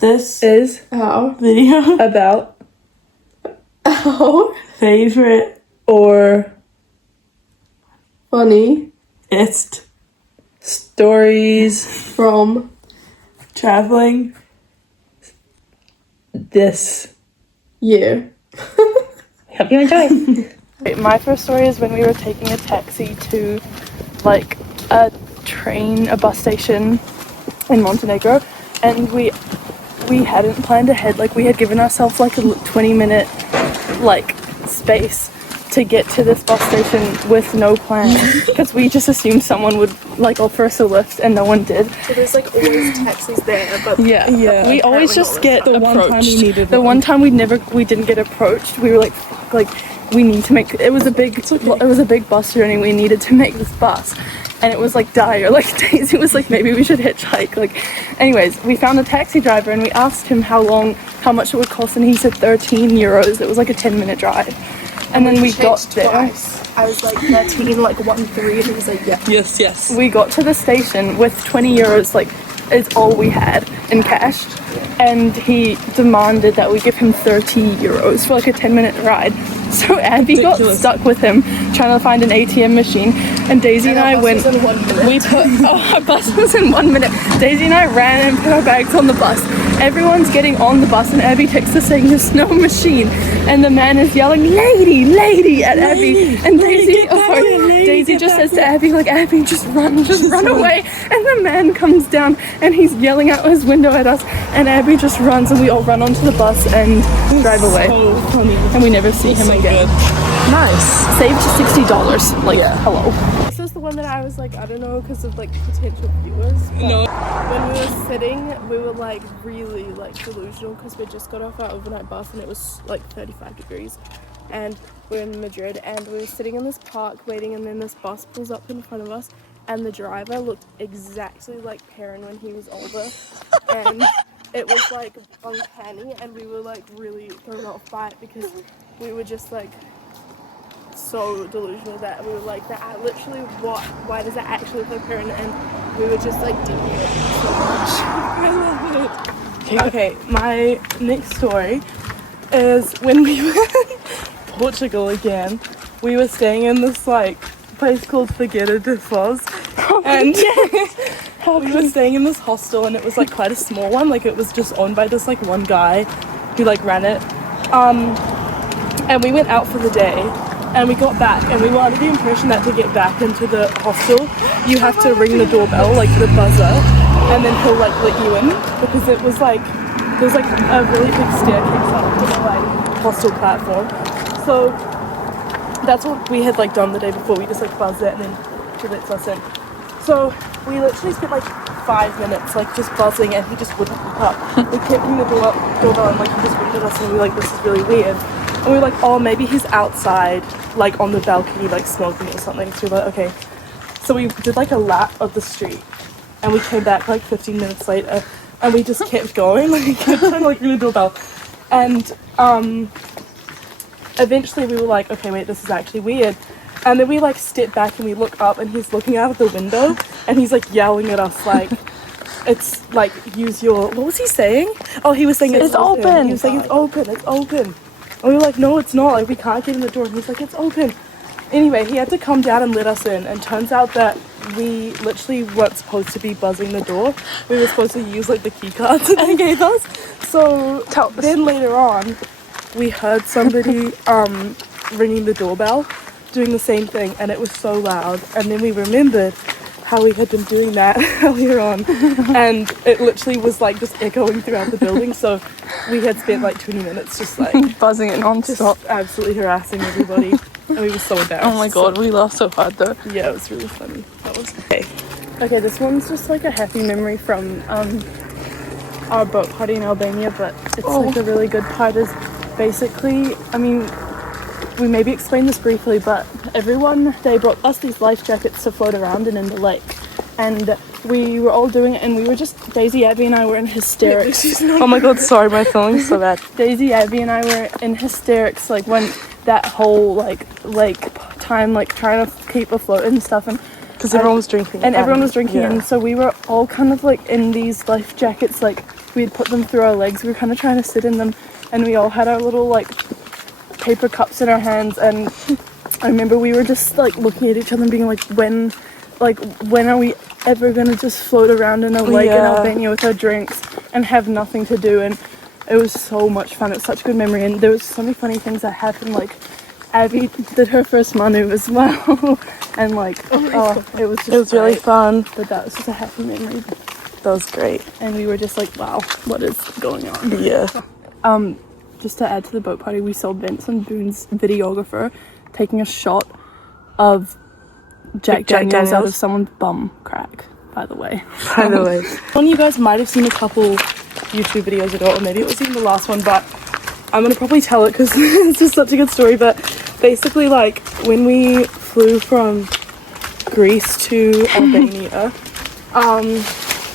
This is our video about our favorite or funniest stories from traveling this year. Hope you enjoy. My first story is when we were taking a taxi to like a bus station in Montenegro, and we hadn't planned ahead. Like, we had given ourselves like a 20-minute like space to get to this bus station with no plan, because we just assumed someone would like offer us a lift, and no one did. So there's like always taxis there, but Yeah. We always just get the approached. one time we needed the one. one time we didn't get approached. We were like, fuck, like we need to make it was a big bus journey. We needed to make this bus. And it was like dire, like Daisy was like, maybe we should hitchhike. Like, anyways, we found a taxi driver and we asked him how much it would cost, and he said 13 euros. It was like a 10-minute drive. And then we got there. Twice. I was like 13, like 1-3, and he was like, yeah. Yes. We got to the station with 20 euros, like, is all we had in cash. And he demanded that we give him 30 euros for like a 10-minute ride. So Abby got stuck with him trying to find an ATM machine, and Daisy and I went. In 1 minute. Our bus was in 1 minute. Daisy and I ran and put our bags on the bus. Everyone's getting on the bus, and Abby texts us saying there's no machine, and the man is yelling lady at Abby, and Daisy just says to Abby, like, Abby, just run away. And the man comes down and he's yelling out his window at us, and Abby just runs, and we all run onto the bus and drive away. So funny. And we never see him again. Good. Nice. Saved $60. Like, hello. This is the one that I was like, I don't know, because of like potential viewers. No. When we were sitting, we were like really like delusional because we just got off our overnight bus and it was like 35 degrees. And we're in Madrid, and we were sitting in this park waiting, and then this bus pulls up in front of us, and the driver looked exactly like Perrin when he was older. And it was like uncanny, and we were like really thrown off by it because we were just like so delusional that we were like, that literally why does that actually look like Perrin? And we were just like digging it so much. I love it. Okay, my next story is when we were in Portugal again. We were staying in this like place called Figueira de Foz, and we were staying in this hostel, and it was like quite a small one. Like, it was just owned by this like one guy who like ran it. And we went out for the day, and we got back, and we were under the impression that to get back into the hostel you have to ring the doorbell, like the buzzer, and then he'll like let you in, because it was like there's like a really big staircase up to the like hostel platform. So that's what we had like done the day before. We just like buzzed it, and then he lets us in. So we literally spent like 5 minutes like just buzzing, and he just wouldn't pick up. We kept ringing the doorbell, and like he just wouldn't let us in. We were like, this is really weird. And we were like, oh, maybe he's outside, like on the balcony, like smoking or something. So we were like, okay. So we did like a lap of the street, and we came back like 15 minutes later, and we just kept going, like kept trying to like ring the doorbell. And eventually we were like, okay, wait, this is actually weird. And then we like step back and we look up, and he's looking out of the window, and he's like yelling at us like, it's like, use your, what was he saying? Oh, he was saying it's open. He was saying it's open. And we were like, no, it's not, like we can't get in the door. And he's like, it's open. Anyway, he had to come down and let us in, and turns out that we literally weren't supposed to be buzzing the door. We were supposed to use like the key cards that they gave us. So then later on, we heard somebody ringing the doorbell, doing the same thing, and it was so loud. And then we remembered how we had been doing that earlier on, and it literally was like just echoing throughout the building. So we had spent like 20 minutes just like buzzing it non-stop, just absolutely harassing everybody, and we were so embarrassed. Oh my god, we laughed so hard though. Yeah, it was really funny. That was okay. This one's just like a happy memory from our boat party in Albania, but it's like a really good part. Is basically, I mean, we maybe explained this briefly, but they brought us these life jackets to float around in the lake, and we were all doing it, and we were just, Daisy, Abby and I were in hysterics. Oh my god, sorry, my feelings so bad. Daisy, Abby and I were in hysterics, like when that whole like time, like trying to keep afloat and stuff, and because everyone was drinking, and so we were all kind of like in these life jackets, like we'd put them through our legs. We were kind of trying to sit in them, and we all had our little like paper cups in our hands. And I remember we were just like looking at each other and being like, when are we ever gonna just float around in a lake in Albania with our drinks and have nothing to do? And it was so much fun. It was such a good memory, and there was so many funny things that happened. Like Abby did her first manu as well, and like it was really fun. But that was just a happy memory. That was great. And we were just like, wow, what is going on? Yeah. Just to add to the boat party, we saw Vincent Boone's videographer taking a shot of Jack Daniels out of someone's bum crack, by the way. One you guys might have seen a couple YouTube videos ago, or maybe it was even the last one, but I'm gonna probably tell it because it's just such a good story. But basically, like, when we flew from Greece to Albania,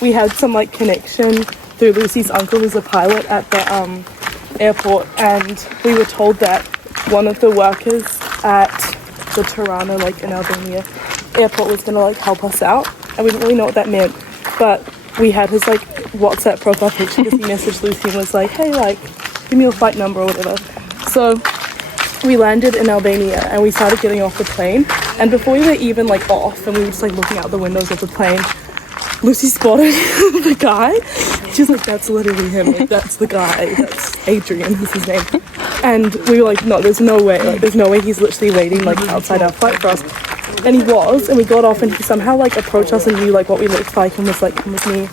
we had some like connection through Lucy's uncle, who's a pilot at the airport, and we were told that one of the workers at the Tirana, like in Albania airport, was gonna like help us out, and we didn't really know what that meant, but we had his like WhatsApp profile picture because he messaged Lucy and was like, hey, like, give me your flight number or whatever. So we landed in Albania and we started getting off the plane, and before we were even like off and we were just like looking out the windows of the plane, Lucy spotted the guy. She was like, that's literally him, like, that's the guy, that's Adrian is his name. And we were like, no, there's no way, like, there's no way he's literally waiting like outside our flight for us. And he was, and we got off and he somehow like approached us and knew like what we looked like and was like, come with me.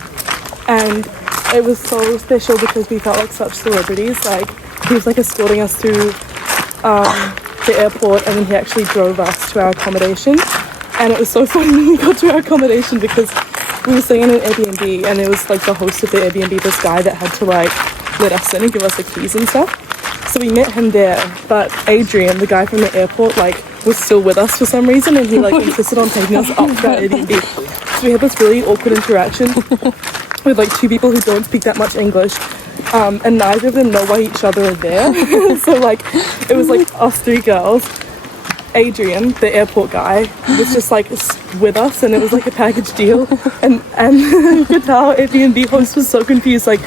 And it was so special because we felt like such celebrities. Like, he was like escorting us through the airport, and then he actually drove us to our accommodation. And it was so funny when we got to our accommodation because we were staying in an Airbnb, and it was like the host of the Airbnb, this guy that had to like let us in and give us the keys and stuff. So we met him there, but Adrian, the guy from the airport, like was still with us for some reason, and he like insisted on taking us up to our Airbnb. So we had this really awkward interaction with like two people who don't speak that much English, and neither of them know why each other are there. So like it was like us three girls. Adrian, the airport guy, was just like with us, and it was like a package deal, and you could tell Airbnb host was so confused, like,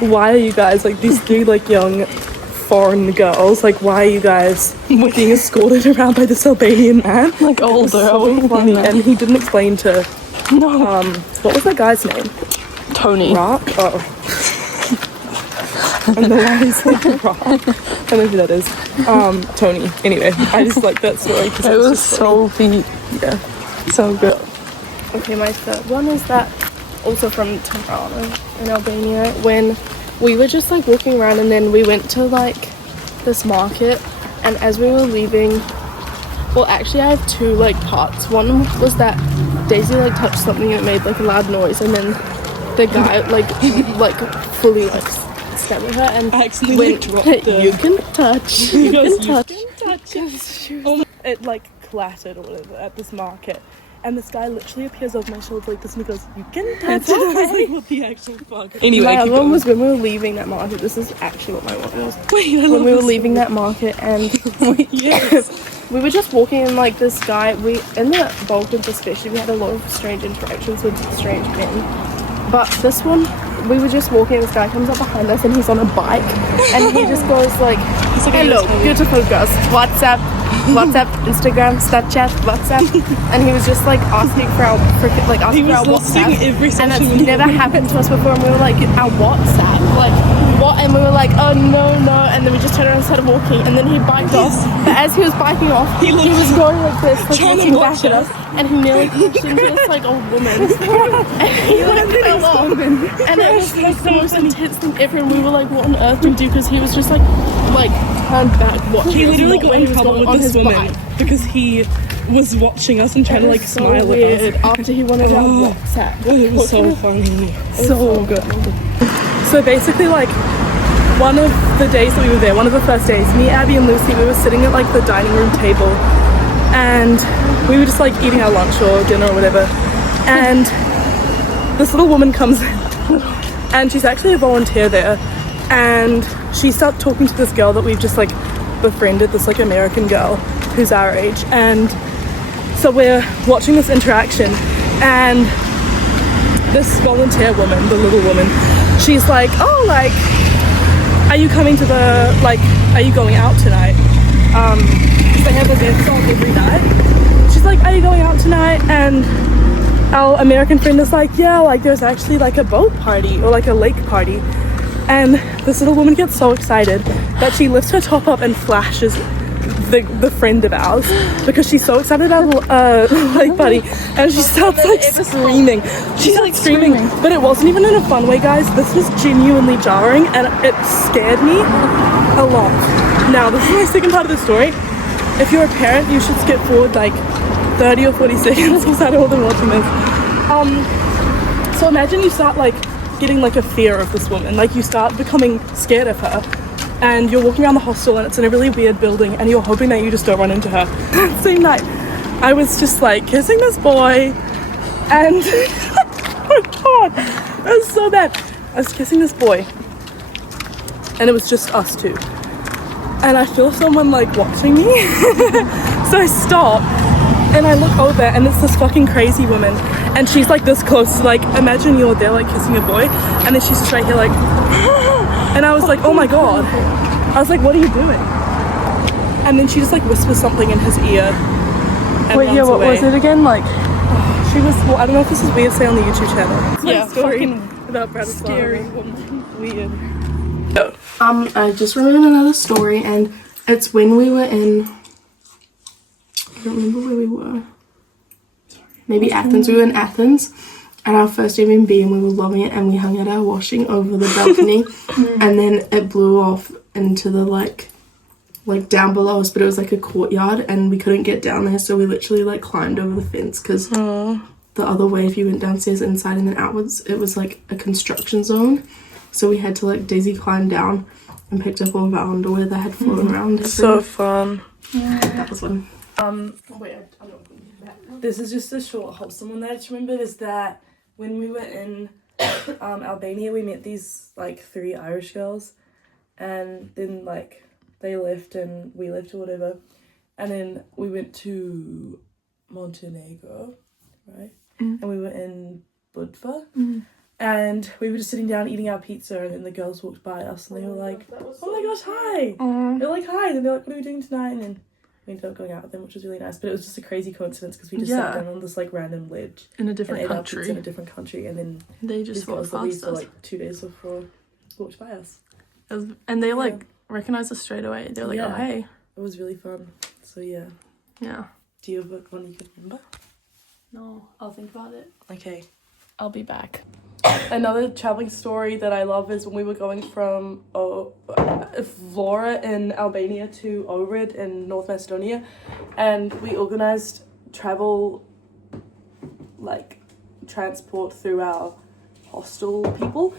why are you guys, like, these three like young foreign girls, like, why are you guys being escorted around by this Albanian man, like older? So funny. And he didn't explain to what was that guy's name? Tony. Rock. And the guy's like Rock. I don't know who that is. Tony. Anyway, I just like that story because it was so deep. Yeah, so good. Okay, my third one is that also from Tirana in Albania, when we were just like walking around, and then we went to like this market, and as we were leaving, well, actually I have two like parts. One was that Daisy like touched something and it made like a loud noise, and then the guy like fully like stabbed at her and went, you can touch, you can touch. It like clattered or whatever at this market, and this guy literally appears over my shoulder like this, and he goes, you can touch it. I was like, what the actual fuck? Anyway, my other one was when we were leaving that market. This is actually what my one was. When we were leaving that market, and we were just walking, and like this guy, in the Balkans especially, we had a lot of strange interactions with strange men. But this one, we were just walking, and this guy comes up behind us, and he's on a bike, and he just goes like, hello, beautiful girls, WhatsApp, Instagram, Snapchat, WhatsApp, and he was just like asking for our WhatsApp, and it's never happened to us before, and we were like, our WhatsApp, like, what? And we were like, oh no, and then we just turned around and started walking, and then he biked off, but as he was biking off, he was going like this, like looking back at us, and he nearly crashed into this like old woman, and he like fell off, and it was like the most intense thing ever, and we were like, what on earth do we do? Because he was just like turned back watching. He literally got in was trouble with this woman because he was watching us and trying to like smile weird at us after he wanted our WhatsApp. Oh, it was so funny. So good. So basically, like, one of the days that we were there, one of the first days, me, Abby and Lucy, we were sitting at like the dining room table, and we were just like eating our lunch or dinner or whatever, and this little woman comes in, and she's actually a volunteer there, and she started talking to this girl that we've just like befriended, this like American girl who's our age, and so we're watching this interaction, and this volunteer woman, the little woman, she's like, oh, like, are you coming to the, like, are you going out tonight? Because they have events on every night. She's like, are you going out tonight? And our American friend is like, yeah, like there's actually like a boat party or like a lake party. And this little woman gets so excited that she lifts her top up and flashes the friend of ours because she's so excited about lake party, and she starts like screaming. She starts screaming, but it wasn't even in a fun way, guys. This was genuinely jarring and it scared me a lot. Now, this is my second part of the story. If you're a parent, you should skip forward like 30 or 40 seconds because I don't want them watching this. So imagine you start like getting like a fear of this woman, like you start becoming scared of her, and you're walking around the hostel and it's in a really weird building and you're hoping that you just don't run into her. Same night, I was just like kissing this boy and oh my god, it was so bad. I was kissing this boy and it was just us two, and I feel someone like watching me. So I stop and I look over and it's this fucking crazy woman, and she's like this close to, like, imagine you're there like kissing a boy and then she's just right here like and I was like, oh my god. I was like, what are you doing? And then she just like whispers something in his ear and Wait, yeah, what away. was it again? Like, She was, well, I don't know if this is weird to say on the YouTube channel. It's my yeah, story fucking about Bratislava. scary. Weird. I just remembered another story, and it's when we were in, I don't remember where we were. Maybe Athens. We were in Athens at our first Airbnb and we were loving it, and we hung out our washing over the balcony and then it blew off into the like down below us, but it was like a courtyard and we couldn't get down there, so we literally like climbed over the fence because the other way, if you went downstairs inside and then outwards, it was like a construction zone, so we had to like daisy climb down and picked up all of our underwear that had flown around. So fun. That was fun. Wait, I don't. This is just a short wholesome one that I just remembered, is that when we were in Albania, we met these like 3 Irish girls, and then like they left and we left or whatever, and then we went to Montenegro, right? And we were in Budva, and we were just sitting down eating our pizza, and then the girls walked by us and they were like, oh my gosh, hi. They're like, hi. And they're like, what are we doing tonight? And then we ended up going out with them, which was really nice, but it was just a crazy coincidence because we just sat down on this like random ledge in a and different ate our country. pizza in a different country, and then They these just walked girls that we past for us. like 2 days before walked by us. And they like recognized us straight away. They were like, Yeah. oh, hey. It was really fun. So yeah. Yeah. Do you have one you can remember? No, I'll think about it. Okay. I'll be back. Another traveling story that I love is when we were going from Vlora in Albania to Ohrid in North Macedonia, and we organized travel, like transport through our hostel people,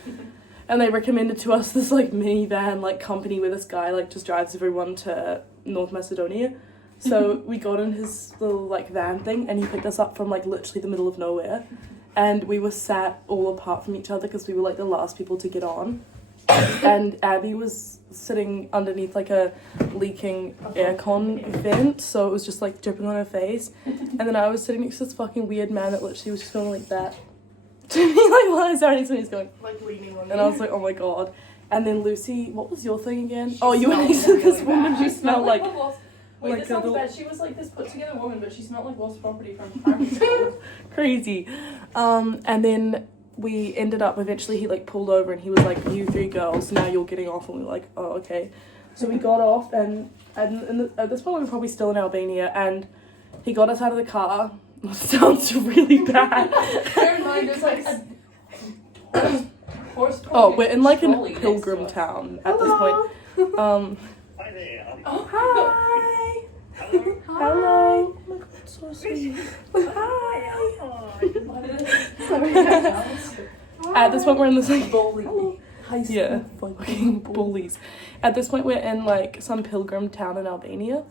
and they recommended to us this like minivan like company where this guy like just drives everyone to North Macedonia. So we got in his little like van thing, and he picked us up from like literally the middle of nowhere. And we were sat all apart from each other because we were like the last people to get on. And Abby was sitting underneath like a leaking aircon vent, so it was just like dripping on her face. And then I was sitting next to this fucking weird man that literally was just going like that to me, like while I was already he's going like leaning on me. And I was like, oh my god. And then Lucy, what was your thing again? You were next to this woman who smelled like Wait, like this sounds bad. She was like this put together woman, but she smelled like lost property from primary school. Crazy. And then we ended up, eventually he like pulled over and he was like, you 3 girls, now you're getting off. And we were like, oh, okay. So we got off, and at this point we were probably still in Albania, and he got us out of the car. It sounds really bad. Bear in mind, there's like a Oh, we're in like a pilgrim town at this point. Hi there. Oh, hi. Hello. Oh my god, so sweet. At this point, we're in this like high school fucking bullies. At this point, we're in like some pilgrim town in Albania,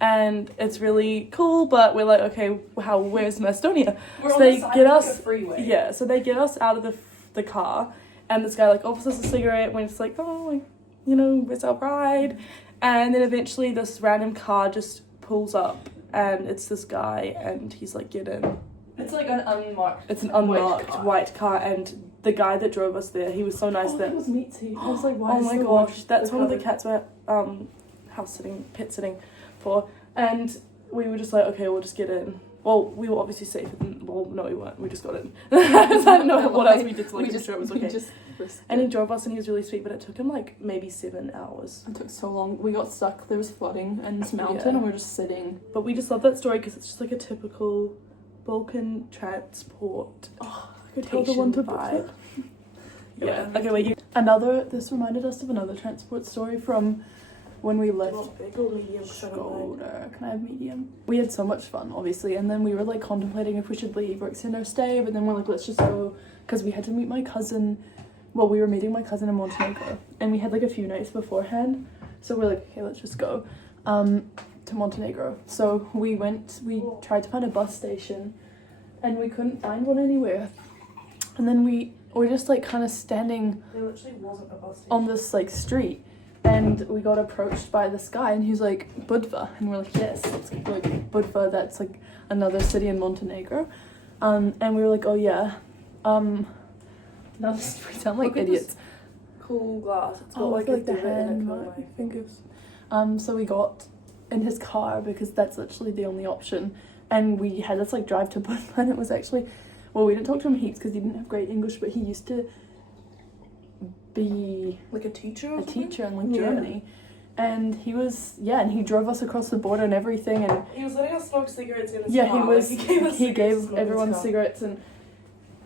and it's really cool. But we're like, okay, where's Macedonia? We're so on they the side get of us like a freeway. Yeah, so they get us out of the car, and this guy like offers us a cigarette. And we're just like, oh, like, you know, where's our ride? And then eventually, this random car just pulls up, and it's this guy, and he's like, get in. It's like an unmarked. It's an unmarked white car, and the guy that drove us there, he was so nice that. That was Meatsy. I was like, why? Oh is my the gosh, watch that's one of the covered? cats we're pet sitting for, and we were just like, okay, we'll just get in. Well, we were obviously safe. Well, no, we weren't. We just got in. I don't know what else we did to like ensure it was okay. And he drove us, and he was really sweet, but it took him like maybe 7 hours. It took so long. We got stuck. There was flooding in this mountain, Yeah. and we were just sitting. But we just love that story because it's just like a typical Balkan transport. Oh, I could tell the one to vibe. Yeah. Okay, wait. This reminded us of another transport story from when we left. Big or medium? Shoulder. Can I have medium? We had so much fun, obviously, and then we were like contemplating if we should leave or extend our stay, but then we're like, let's just go, because we had to meet my cousin. Well, we were meeting my cousin in Montenegro, and we had like a few nights beforehand, so we're like, okay, let's just go to Montenegro. So we tried to find a bus station, and we couldn't find one anywhere, and then we were just like kind of standing There literally wasn't a bus station. on this like street, and we got approached by this guy, and he's like, Budva, and we're like, yes, it's like Budva, that's like another city in Montenegro, and we were like, oh yeah, now we sound like Look at idiots. this cool glass. It's got Oh, like I feel a like the divot in it hand for might my be fingers. So we got in his car because that's literally the only option, and we had this like drive to Budva, and it was actually, well, we didn't talk to him heaps because he didn't have great English, but he used to be Like a teacher or a something? teacher in like Yeah. Germany, and he was and he drove us across the border and everything, and He was letting us smoke cigarettes in his yeah, car. he was Like, he gave, us he cigarettes to gave smoke in his everyone car. cigarettes, and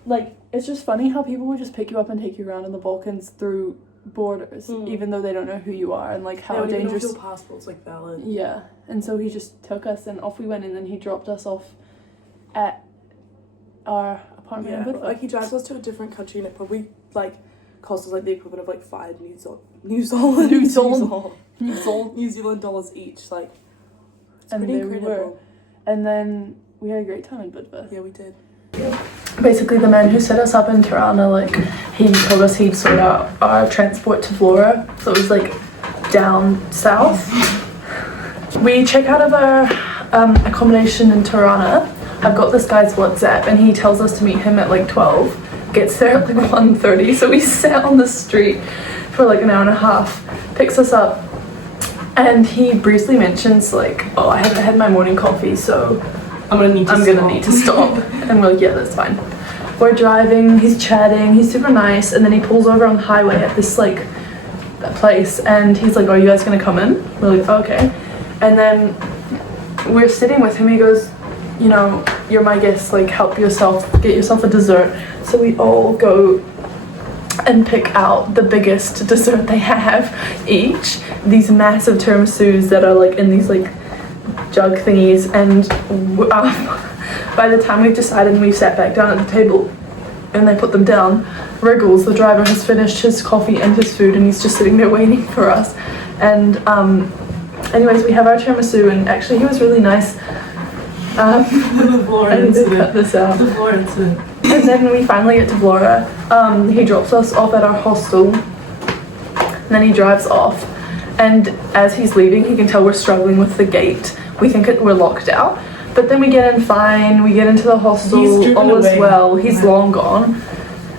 like it's just funny how people would just pick you up and take you around in the Balkans through borders, even though they don't know who you are, and like They how don't even know if dangerous. your passport's like valid. Yeah, and so he just took us and off we went, and then he dropped us off at our apartment Yeah, in but, Budva. like he drives us to a different country and it probably like costs us like the equivalent of like 5 New Zealand dollars each. Like it's And pretty there we incredible. And then we had a great time in Budva. Yeah, we did. Basically, the man who set us up in Tirana, like, he told us he'd sort out our transport to Vlora, so it was like down south. We check out of our accommodation in Tirana. I've got this guy's WhatsApp, and he tells us to meet him at like 12. Gets there at like 1:30, so we sat on the street for like an hour and a half. Picks us up, and he briefly mentions like, oh, I haven't had my morning coffee, so I'm gonna need to stop. And we're like, yeah, that's fine. We're driving, he's chatting, he's super nice, and then he pulls over on the highway at this like place, and he's like, are you guys gonna come in? We're like, okay. And then we're sitting with him, he goes, you know, you're my guest, like help yourself, get yourself a dessert. So we all go and pick out the biggest dessert they have each, these massive tiramisus that are like in these like jug thingies, and by the time we've decided and we've sat back down at the table and they put them down, Wriggles, the driver, has finished his coffee and his food, and he's just sitting there waiting for us. And anyways, we have our tiramisu, and actually he was really nice. I need to cut this out. And then we finally get to Vlora. He drops us off at our hostel, and then he drives off, and as he's leaving he can tell we're struggling with the gate. We think we're locked out, but then we get in fine, we get into the hostel, all is well, he's long gone.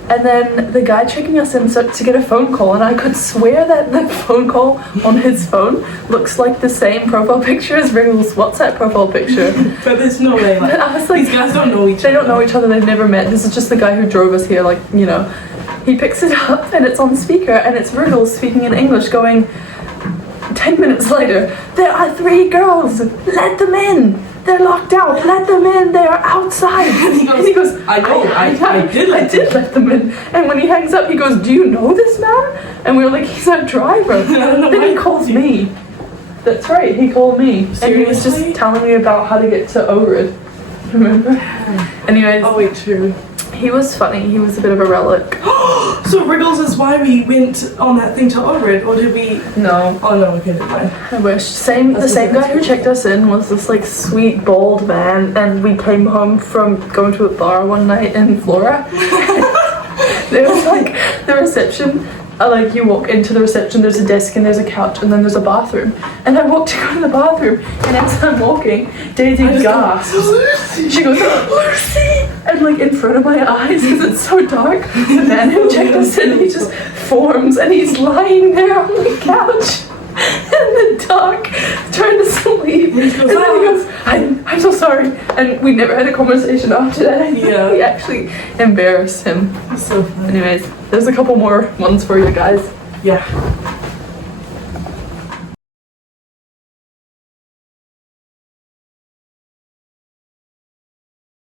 And then the guy checking us in to get a phone call, and I could swear that the phone call on his phone looks like the same profile picture as Wriggles' WhatsApp profile picture. But there's no way, like, I was like, these guys don't know each other. They don't know each other, they've never met. This is just the guy who drove us here, like, you know. He picks it up and it's on speaker, and it's Wriggles speaking in English going, 10 minutes later, there are 3 girls, let them in. They're locked out, let them in, they are outside. And he goes, I know, I did let them in. And when he hangs up, he goes, do you know this man? And we were like, he's our driver. Then he calls me. That's right, he called me. Seriously? And he was just telling me about how to get to Ohrid. Remember? Anyways, Oh wait, true. he was funny, he was a bit of a relic. So Wriggles is why we went on that thing to Ohrid, or did we? No. Oh no, okay, never mind. I wish. The same guy who checked us in was this like sweet bald man, and we came home from going to a bar one night in Vlora. There was like the reception you walk into the reception, there's a desk and there's a couch and then there's a bathroom. And I walk to go to the bathroom, and as I'm walking, Daisy gasps. She goes, Lucy! And like in front of my eyes, because it's so dark, the man who checked us in, he just forms and he's lying there on the couch in the dark, trying to sleep. And then he goes, I'm so sorry. And we never had a conversation after that. Yeah. We actually embarrassed him. So funny. Anyways, there's a couple more ones for you guys. Yeah.